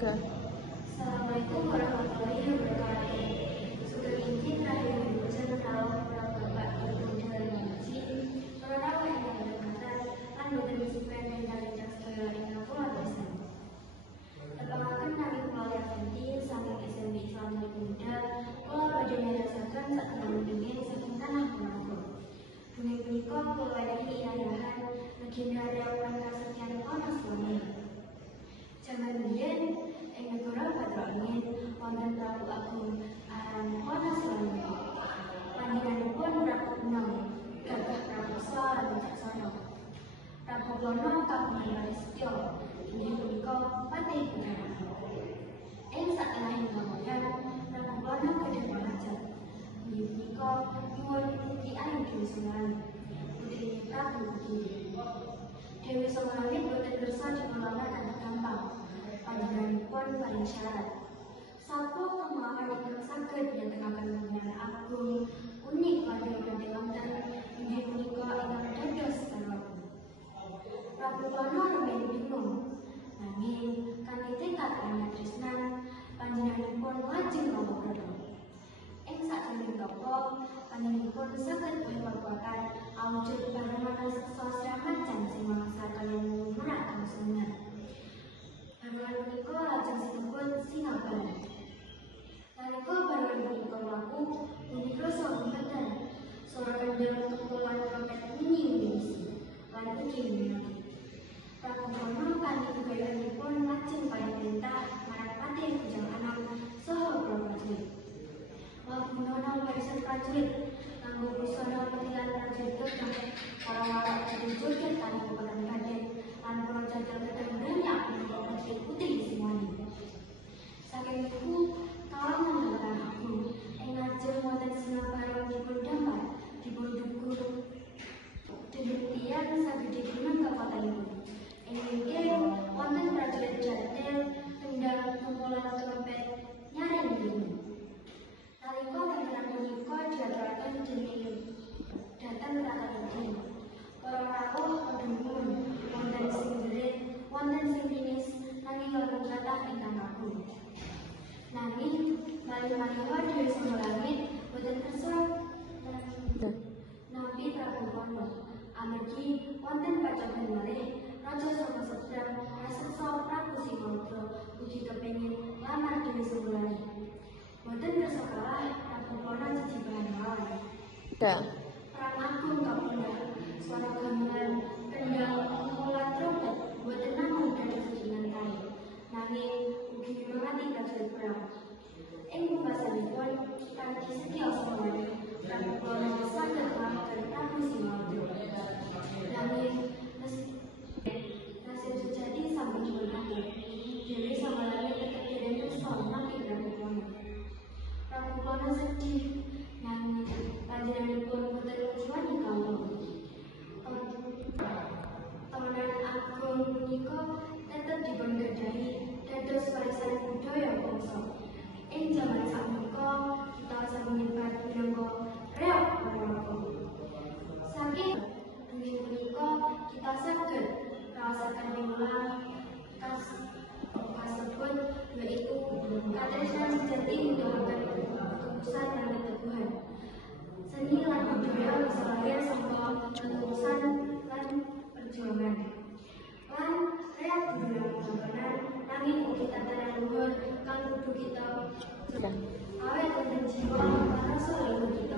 Oke. Assalamualaikum warahmatullahi wabarakatuh. Sugeng izin rahayu wilujeng rawuh Bapak Ibu Dewan Ngaji, para rawuh ingkang kedhatan lan boten disipen ingkang sedaya ingkang kula tresnani. Tepangaken nami kula Yanti saking SMP Islam Muda, kula badhe nerasaken satunggal dongeng saking tanah Manado. Dongeng punika kula wenehi inayahan legenda Dawan Kasekian ana suwane. Jaman biyen ing negara Patrangin wonten Prabu Agung aran Wanaswami. Panjenenganipun Prabu Punang, gagah prakosa lan bijaksana. Prabu Plana kagungan Palestya, inggih punika patih Budara. Ing satenahing pamodhan, Prabu Plana gadhah panajab. Inggih punika nyuwun Putri Ayu Dewi Sumberlangit, putri Prabu Budi. Dewi Sumberlangit boten kersa dipunlamar kanthi gampang. Panjenenganipun paling syarat. Sapa kemawon ingkang saged nyatengaken panjenengan agung, unik lan dewa-dewi wonten inggih punika ingkang dados Prabu. Prabu Plana rumiyin bingung, nanging kanthi tekad lan tresnan panjenenganipun lajeng ngawuh. Ing sakjroning tapa panjenenganipun saged papakan awujud panemon seksa Sramacan sing mangsa kaliyan merak kang sumenep. Barongan punika lajeng sinebut Singabalan. Nalika barongan punika mlaku, punika sampun suara kendhang kepulan trompet wingi-wingi lan ugi minati. Prabu Plana kanthi kegayahanipun lajeng parinténtah marang Patih Bujang Anom saha prajurit. Wabunana barisan prajurit kanggo busana petilan prajurit gedhe para walak badhe joget kanthi peperan baden lan para jajal gedhe banyak menapa putri semuanya. Saking niku kawan Nanggalan Agung ing ngajeng wonten sinabaran dipun damar dipun dukur dening tiyang sagede gunung kapatanipun. Ing inggih wonten prajurit jatel kendhang kumpulan trompet nyaring bingung. Nalika wonten punika diaturaken dening Dhateng Rakatudi. Para rawuh padha nyuwun wonten sing jerit, wonten sing tinis, nanging langkung kathah ingkang agung. Nanging malih-malih Dewi Sumberlangit boten kersa nampi Prabu Plana. Amargi wonten pacoban malih Raja Saka Sebrang raseksa Prabu Singadra ugi kepengin lamar Dewi Sumberlangit. Boten kersa kalah Prabu Plana jejibahan mawon. Perang agung kapundhut, swara gamelan, kendhang, kumpulan trompet boten namung dados kinantari, nanging ugi nyemangati prajurit perang. Ing pungkasanipun kanthi setya samawani, Prabu Plana saged nglampahi Prabu Singadra. Nanging nasib sejati sampun dipun. Dewi Sumberlangit tetep dereng kersa nampi Prabu Plana. Prabu Plana sedih, nanging panjenenganipun boten njuwani kawula. Temenan agung punika tetep dipun gadhahi dados warisan budaya bangsa. Ing jaman sapunika kita sampun nyebat minangka reok Ponorogo. Saking dongeng punika kita saged raosaken piwulang kasebut yaiku katresnan sejati nuduhaken ketulusan lan keteguhan. Seni lan budaya bisa lahir saka ketulusan lan perjuangan. Lan reok budaya pengorbanan nanging ugi tatanan luhur kang kudu kita awet wonten jiwa lan rasa leluhur kita.